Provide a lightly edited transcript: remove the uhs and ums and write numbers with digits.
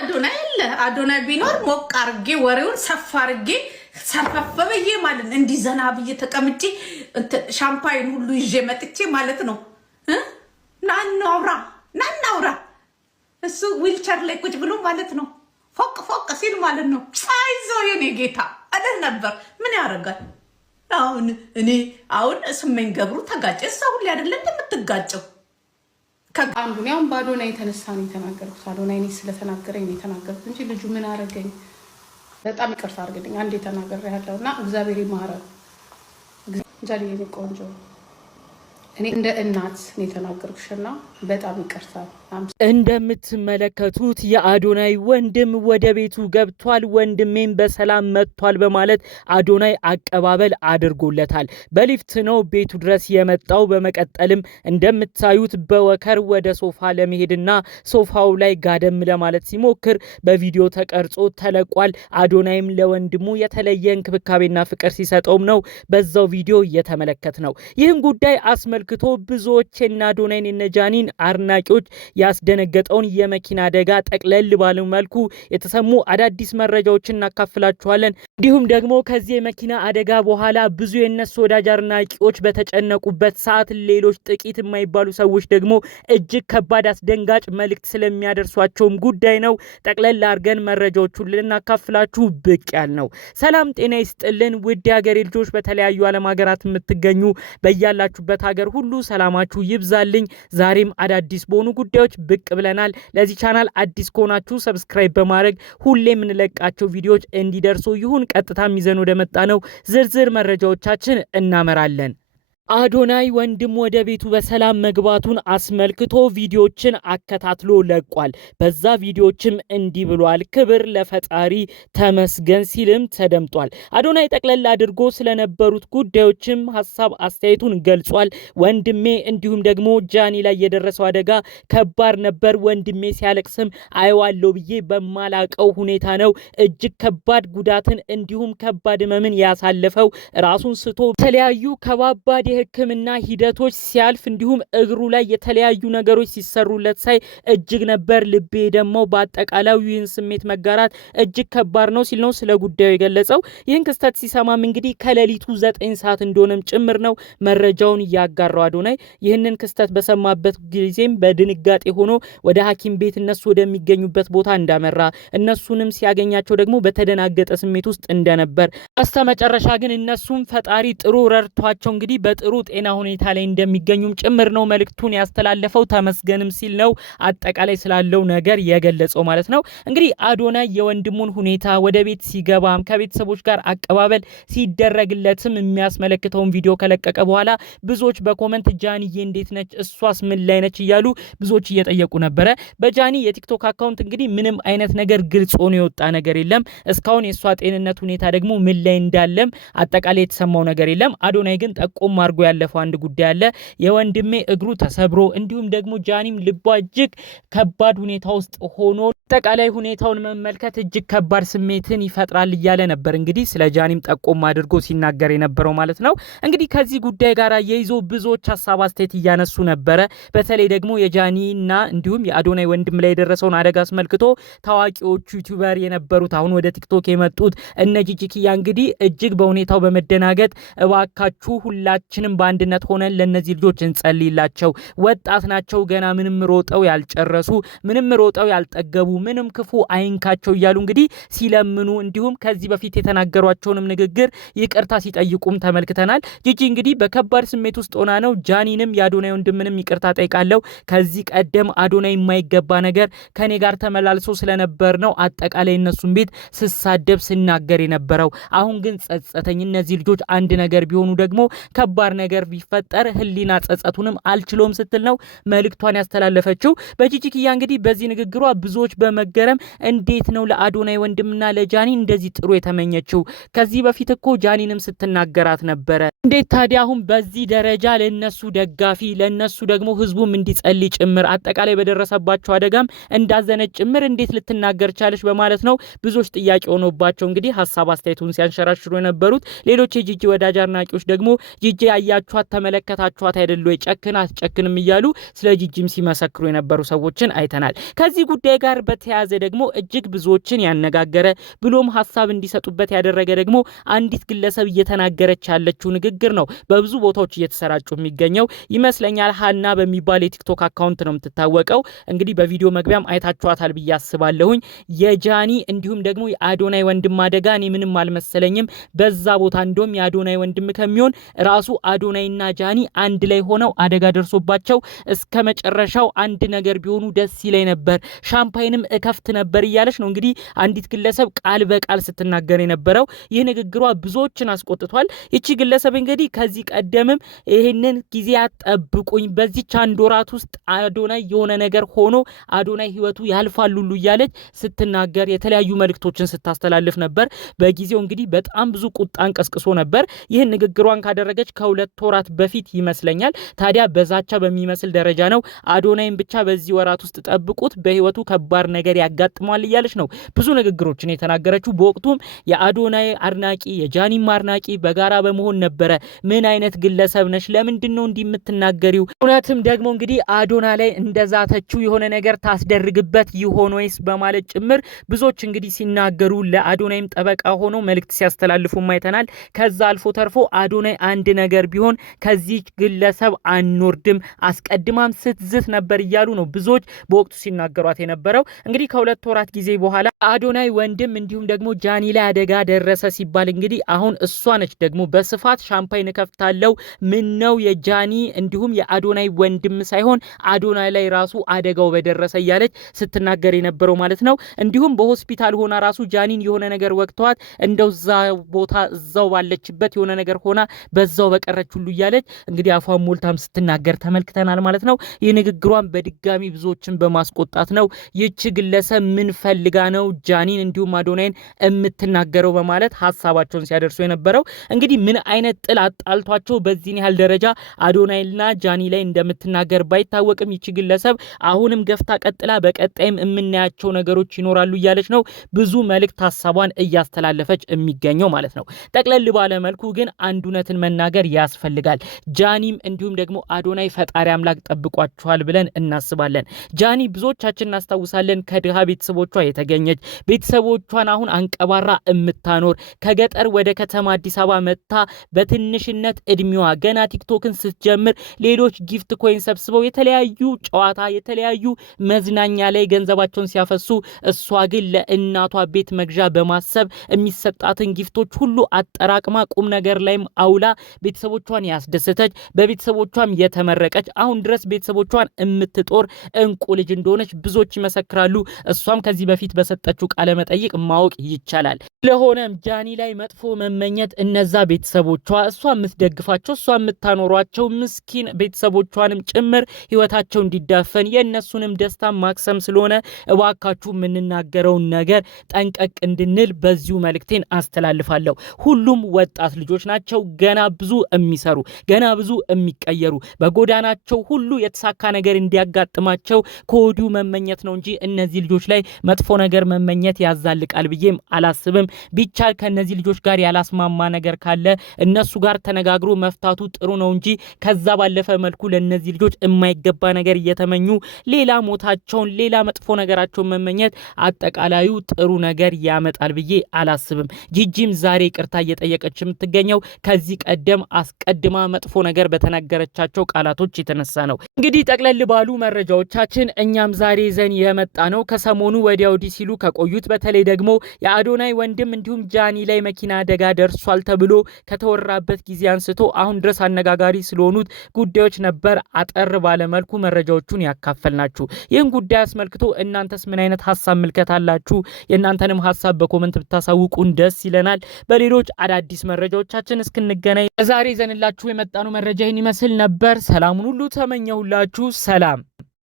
አዶናይ አለ አዶናይ ቢኖር ሞቅ አርጌ ወሬውን ሰፋ አርጌ ሰፈፈበዬ ማለት እንዲ ዘና ብዬ ተቀምጬ ሻምፓይን ሁሉ ይዤ መጥቼ ማለት ነው ናናውራ እሱ ዊልቸር ላይ ቁጭ ብሎ ማለት ነው ፎቅ ሲል ማለት ነው አይዞ የኔ ጌታ አደህ ነበር ምን ያረጋል አሁን ስመኝ ገብሩ ተጋጨ ሰው ሁሉ አይደለም እንደምትጋጨው ከአንዱ ነው ባዶና የተነሳ ነው የተናገርኩት አዶናይ ነው ስለተናገረኝ ነው የተናገርኩት እንጂ ልጁ ምን አረገኝ በጣም ይቅርታ አድርግልኝ አንዴ ተናገር ያለውና እግዚአብሔር ይማረው ጃሊ የኔ ቆንጆ እኔ እንደ እናት ነው የተናገርኩሽና በጣም ይቅርታ እንደምትመለከቱት የአዶናይ ወንድም ወደ ቤቱ ገብቷል ወንድሜን በሰላም መጥቷል በማለት አዶናይ አቀባበል አድርጎለታል በሊፍት ነው ቤቱ ድረስ የመጣው በመቀጠልም እንደምታዩት በወከር ወደ ሶፋ ለመሄድና ሶፋው ላይ ጋደም ለማለት ሲሞክር በቪዲዮ ተቀርጾ ተለቋል አዶናይም ለወንድሙ የተለየ እንክብካቤና ፍቅር ሲሰጠውም ነው በዛው ቪዲዮ የተመለከትነው ይህን ጉዳይ አስመልክቶ ብዙዎች እና አዶናይን ነጃኒን አርናቂዎች ያስደነገጠውን የመኪና አደጋ ጠቅለል ባለው መልኩ የተሰሙ አዳዲስ መረጃዎችን እናካፍላችኋለን እንዲሁም ደግሞ ከዚህ የመኪና አደጋ በኋላ ብዙ የነሱ ወዳጅ አርናቂዎች በተጨነቁበት ሰዓት ሌሎች ጥቂት የማይባሉ ሰዎች ደግሞ እጅግ ከባድ አስደንጋጭ መልእክት ስለሚያደርሷቸውም ጉዳይ ነው ጠቅለል አድርገን መረጃዎቹን ልናካፍላችሁ ብቅ ያልነው ሰላም ጤና ይስጥልን ውድ ሀገሬ ልጆች በተለያዩ ዓለም ሀገራት የምትገኙ በያላችሁበት ሀገር ሁሉ ሰላማችሁ ይብዛልኝ ዛሬም አዳዲስ በሆኑ ጉዳዮች ብቅ ብለናል ለዚህ ቻናል አዲስ ከሆናችሁ ሰብስክራይብ በማድረግ ሁሌ የምንለቃቸው ቪዲዮዎች እንዲደርሱ ይሁን ቀጥታ ይዘን ወደ መጣ ነው ዝርዝር መረጃዎቻችን እናመራለን አዶናይ ወንድም ወደ ቤቱ በሰላም መግባቱን አስመልክቶ ቪዲዮችን አከታትሎ ለቋል በዛ ቪዲዮችም እንዲህ ብሏል ክብር ለፈጣሪ ተመስገን ሲልም ተደምጧል አዶናይ ጠቅለል አድርጎ ስለነበሩት ጉዳዮችም ሐሳብ አስተያየቱን ገልጿል ወንድሜ እንዲሁም ደግሞ ጃኒ ላይ የደረሰው አደጋ ከባድ ነበር ወንድሜ ሲያለቅስም አይዋለው ብዬ በማላቀው ሁኔታ ነው እጅግ ከባድ ጉዳትን እንዲሁም ከባድ መምን ያሳለፈው ራሱን ስቶ ተለያዩ ከባባድ ህክምና ሂደቶች ሲያልፍ እንዲሁም እግሩ ላይ የተለያዩ ነገሮች ሲሰሩለት ሳይ እጅግ ነበር ልቤ ደግሞ በአጠቃላዩ ይህን ስሜት መጋራት እጅግ ከባድ ነው ሲል ነው ስለ ጉዳዩ የገለጸው ይህን ክስተት ሲሰማም እንግዲህ ከሌሊቱ 9 ሰዓት እንደሆነም ጭምር ነው መረጃውን ያጋራው አዶናይ ይህንን ክስተት በሰማበት ጊዜም በድንጋጤ ሆኖ ወደ ሐኪም ቤት እነሱ ወደሚገኙበት ቦታ እንዳመራ እነሱንም ሲያገኛቸው ደግሞ በተደናገጠ ስሜት ውስጥ እንደነበር አስተመጨረሻ ግን እነሱም ፈጣሪ ጥሩ ረድቷቸው እንግዲህ ጥሩ ጤና ሁኔታ ላይ እንደሚገኙም ጭምር ነው መልእክቱን ያስተላለፈው ተመስገንም ሲል ነው አጠቃላይ ስላለው ነገር የገለጸው ማለት ነው እንግዲህ አዶናይ የወንድሙን ሁኔታ ወደ ቤት ሲገባም ከቤተሰቦች ጋር አቀባበል ሲደረግለትም የሚያስመለክተውን ቪዲዮ ከለቀቀ በኋላ ብዙዎች በኮሜንት ጃኒዬ እንዴት ነች እሷስ ምን ላይ ነች እያሉ ብዙዎች እየጠየቁ ነበር በጃኒ የቲክቶክ አካውንት እንግዲህ ምንም አይነት ነገር ግልጽ ሆኖ የወጣ ነገር የለም እስካሁን የሷ ጤንነት ሁኔታ ደግሞ ምን ላይ እንዳለም አጠቃላይ የተሰማው ነገር የለም አዶናይ ግን ጠቆም አርጎ ያለፈው አንድ ጉዳይ አለ የወንድሜ እግሩ ተሰብሮ እንዲሁም ደግሞ ጃኒም ልቧ እጅግ ከባድ ሁኔታ ውስጥ ሆኖ አጠቃላይ ሁኔታውን መመልከት እጅግ ከባድ ስሜትን ይፈጥራል እያለ ነበር እንግዲህ ስለ ጃኒም ጠቆም አድርጎ ሲናገር የነበረው ማለት ነው እንግዲህ ከዚህ ጉዳይ ጋር የይዞ ብዙዎች ሐሳብ አስተያየት እያነሱ ነበር በተለይ ደግሞ የጃኒና እንዲሁም የአዶናይ ወንድም ላይ የደረሰውን አደጋ አስመልክቶ ታዋቂዎቹ ዩቲዩበር የነበሩት አሁን ወደ ቲክቶክ የመጡት እነ ጂጂኪያ እንግዲህ እጅግ በሁኔታው በመደናገጥ እባካችሁ ሁላችንም በአንድነት ሆነን ለነዚህ ልጆች እንጸልይላቸው ወጣት ናቸው ገና ምንም ሮጠው ያልጨረሱ ምንም ሮጠው ያልጠገቡ ምንም ክፉ አይንካቸው እያሉ እንግዲህ ሲለምኑ እንዲሁም ከዚህ በፊት የተናገሯቸውንም ንግግር ይቅርታ ሲጠይቁም ተመልክተናል ጂጂ እንግዲህ በከባድ ስሜት ውስጥ ሆና ነው ጃኒንም የአዶናይ ወንድምንም ይቅርታ ጠይቃለሁ ከዚህ ቀደም አዶናይ የማይገባ ነገር ከኔ ጋር ተመላልሶ ስለነበር ነው አጠቃላይ እነሱን ቤት ስሳደብ ስናገር የነበረው አሁን ግን ጸጸተኝ እነዚህ ልጆች አንድ ነገር ቢሆኑ ደግሞ ከባድ ነገር ቢፈጠር ህሊና ጸጸቱንም አልችሎም ስትል ነው መልእክቷን ያስተላለፈችው በጂጂኪያ እንግዲህ በዚህ ንግግሯ ብዙዎች በመገረም እንዴት ነው ለአዶናይ ወንድምና ለጃኒ እንደዚህ ጥሩ የተመኘችው ከዚህ በፊት እኮ ጃኒንም ስትናገራት ነበር እንዴት ታዲያ አሁን በዚህ ደረጃ ለነሱ ደጋፊ ለነሱ ደግሞ ህዝቡም እንዲጸልይ ጭምር አጠቃላይ በደረሰባቸው አደጋም እንዳዘነች ጭምር እንዴት ልትናገር ቻለች በማለት ነው ብዙዎች ጥያቄ ሆኖባቸው እንግዲህ ሐሳብ አስተያየቱን ሲያንሸራሽሩ የነበሩት ሌሎች የጂጂ ወዳጅ አድናቂዎች ደግሞ ጂጂ አያችኋት ተመለከታችኋት አይደል ወይ ጨክና አትጨክንም እያሉ ስለ ጂጂም ሲመሰክሩ የነበሩ ሰዎችን አይተናል። ከዚህ ጉዳይ ጋር በተያያዘ ደግሞ እጅግ ብዙዎችን ያነጋገረ ብሎም ሐሳብ እንዲሰጡበት ያደረገ ደግሞ አንዲት ግለሰብ እየተናገረች ያለችው ንግግር ነው በብዙ ቦታዎች እየተሰራጩ የሚገኘው ይመስለኛል። ሀና በሚባል የቲክቶክ አካውንት ነው የምትታወቀው። እንግዲህ በቪዲዮ መግቢያም አይታችኋታል ብዬ አስባለሁኝ። የጃኒ እንዲሁም ደግሞ የአዶናይ ወንድም አደጋ እኔ ምንም አልመሰለኝም በዛ ቦታ እንደውም የአዶናይ ወንድም ከሚሆን ራሱ አዶናይና ጃኒ አንድ ላይ ሆነው አደጋ ደርሶባቸው እስከ መጨረሻው አንድ ነገር ቢሆኑ ደስ ይለኝ ነበር፣ ሻምፓይንም እከፍት ነበር እያለች ነው እንግዲህ አንዲት ግለሰብ ቃል በቃል ስትናገር የነበረው። ይህ ንግግሯ ብዙዎችን አስቆጥቷል። ይቺ ግለሰብ እንግዲህ ከዚህ ቀደምም ይሄንን ጊዜ አጠብቁኝ በዚች አንድ ወራት ውስጥ አዶናይ የሆነ ነገር ሆኖ አዶናይ ህይወቱ ያልፋል ሁሉ እያለች ስትናገር የተለያዩ መልእክቶችን ስታስተላልፍ ነበር። በጊዜው እንግዲህ በጣም ብዙ ቁጣን ቀስቅሶ ነበር። ይህን ንግግሯን ካደረገች ከ2 ወራት በፊት ይመስለኛል። ታዲያ በዛቻ በሚመስል ደረጃ ነው አዶናይን ብቻ በዚህ ወራት ውስጥ ጠብቁት በህይወቱ ከባድ ነገር ያጋጥመዋል እያለች ነው ብዙ ንግግሮችን የተናገረችው። በወቅቱም የአዶናይ አድናቂ የጃኒም አድናቂ በጋራ በመሆን ነበረ ምን አይነት ግለሰብ ነሽ ለምንድነው እንዲህ የምትናገሪው? እውነትም ደግሞ እንግዲህ አዶና ላይ እንደዛተችው የሆነ ነገር ታስደርግበት ይሆን ወይስ በማለት ጭምር ብዙዎች እንግዲህ ሲናገሩ ለአዶናይም ጠበቃ ሆኖ መልእክት ሲያስተላልፉ ማይተናል። ከዛ አልፎ ተርፎ አዶናይ አንድ ነገር ቢሆን ከዚህ ግለሰብ አንወርድም አስቀድማም ስትዝት ነበር እያሉ ነው ብዙዎች በወቅቱ ሲናገሯት የነበረው። እንግዲህ ከ2 ወራት ጊዜ በኋላ አዶናይ ወንድም እንዲሁም ደግሞ ጃኒ ላይ አደጋ ደረሰ ሲባል እንግዲህ አሁን እሷ ነች ደግሞ በስፋት ሻምፓይን ከፍታለው ምን ነው የጃኒ እንዲሁም የአዶናይ ወንድም ሳይሆን አዶናይ ላይ ራሱ አደጋው በደረሰ እያለች ስትናገር የነበረው ማለት ነው። እንዲሁም በሆስፒታል ሆና ራሱ ጃኒን የሆነ ነገር ወቅቷት እንደዛ ቦታ እዛው ባለችበት የሆነ ነገር ሆና በዛው በቀረች ሁሉ እያለች እንግዲህ አፏን ሞልታም ስትናገር ተመልክተናል ማለት ነው። ይህ ንግግሯን በድጋሚ ብዙዎችን በማስቆጣት ነው። ይህች ግለሰብ ምን ፈልጋ ነው ጃኒን እንዲሁም አዶናይን የምትናገረው በማለት ሐሳባቸውን ሲያደርሱ የነበረው። እንግዲህ ምን አይነት ጥል አጣልቷቸው በዚህን ያህል ደረጃ አዶናይና ጃኒ ላይ እንደምትናገር ባይታወቅም ይህች ግለሰብ አሁንም ገፍታ ቀጥላ በቀጣይም የምናያቸው ነገሮች ይኖራሉ እያለች ነው ብዙ መልእክት ሐሳቧን እያስተላለፈች የሚገኘው ማለት ነው። ጠቅለል ባለ መልኩ ግን አንድ እውነትን መናገር ያስፈልጋል። ጃኒም እንዲሁም ደግሞ አዶናይ ፈጣሪ አምላክ ጠብቋቸዋል ብለን እናስባለን። ጃኒ ብዙዎቻችን እናስታውሳለን ከድሃ ቤተሰቦቿ የተገኘች ቤተሰቦቿን አሁን አንቀባራ የምታኖር ከገጠር ወደ ከተማ አዲስ አበባ መጥታ በትንሽነት እድሜዋ ገና ቲክቶክን ስትጀምር ሌሎች ጊፍት ኮይን ሰብስበው የተለያዩ ጨዋታ የተለያዩ መዝናኛ ላይ ገንዘባቸውን ሲያፈሱ እሷ ግን ለእናቷ ቤት መግዣ በማሰብ የሚሰጣትን ጊፍቶች ሁሉ አጠራቅማ ቁም ነገር ላይም አውላ ቤተሰቦቿን ያስደሰተች በቤተሰቦቿም የተመረቀች አሁን ድረስ ቤተሰቦቿን የምትጦር እንቁ ልጅ እንደሆነች ብዙዎች ይመሰክራሉ። እሷም ከዚህ በፊት በሰጠችው ቃለ መጠይቅ ማወቅ ይቻላል። ስለሆነም ጃኒ ላይ መጥፎ መመኘት እነዛ ቤተሰቦቿ እሷ የምትደግፋቸው እሷ የምታኖሯቸው ምስኪን ቤተሰቦቿንም ጭምር ህይወታቸው እንዲዳፈን የእነሱንም ደስታ ማክሰም ስለሆነ እባካችሁ የምንናገረውን ነገር ጠንቀቅ እንድንል በዚሁ መልእክቴን አስተላልፋለሁ። ሁሉም ወጣት ልጆች ናቸው ገና ብዙ የሚሰሩ ገና ብዙ የሚቀየሩ በጎዳናቸው ሁሉ የተሳካ ነገር እንዲያጋጥማቸው ከወዲሁ መመኘት ነው እንጂ እነዚህ ልጆች ላይ መጥፎ ነገር መመኘት ያዛልቃል ብዬም አላስብም። ቢቻል ከነዚህ ልጆች ጋር ያላስማማ ነገር ካለ እነሱ ጋር ተነጋግሮ መፍታቱ ጥሩ ነው እንጂ ከዛ ባለፈ መልኩ ለነዚህ ልጆች የማይገባ ነገር እየተመኙ ሌላ ሞታቸውን ሌላ መጥፎ ነገራቸውን መመኘት አጠቃላዩ ጥሩ ነገር ያመጣል ብዬ አላስብም። ጂጂም ዛሬ ይቅርታ እየጠየቀች የምትገኘው ከዚህ ቀደም አስቀድማ መጥፎ ነገር በተናገረቻቸው ቃላቶች የተነሳ ነው። እንግዲህ ጠቅለል ባሉ መረጃዎቻችን እኛም ዛሬ ይዘን የመጣ ነው ከሰሞኑ ወዲያ ወዲህ ሲሉ ከቆዩት በተለይ ደግሞ የአዶናይ ወንድም እንዲሁም ጃኒ ላይ መኪና አደጋ ደርሷል ተብሎ ከተወራበት ጊዜ አንስቶ አሁን ድረስ አነጋጋሪ ስለሆኑት ጉዳዮች ነበር አጠር ባለመልኩ መረጃዎቹን ያካፈልናችሁ። ይህን ጉዳይ አስመልክቶ እናንተስ ምን አይነት ሐሳብ ምልከታ አላችሁ? የእናንተንም ሐሳብ በኮሜንት ብታሳውቁን ደስ ይለናል። በሌሎች አዳዲስ መረጃዎቻችን እስክንገናኝ ዛሬ ይዘንላችሁ የመጣነው መረጃ ይህን ይመስል ነበር። ሰላሙን ሁሉ ተመኘሁላችሁ። ሰላም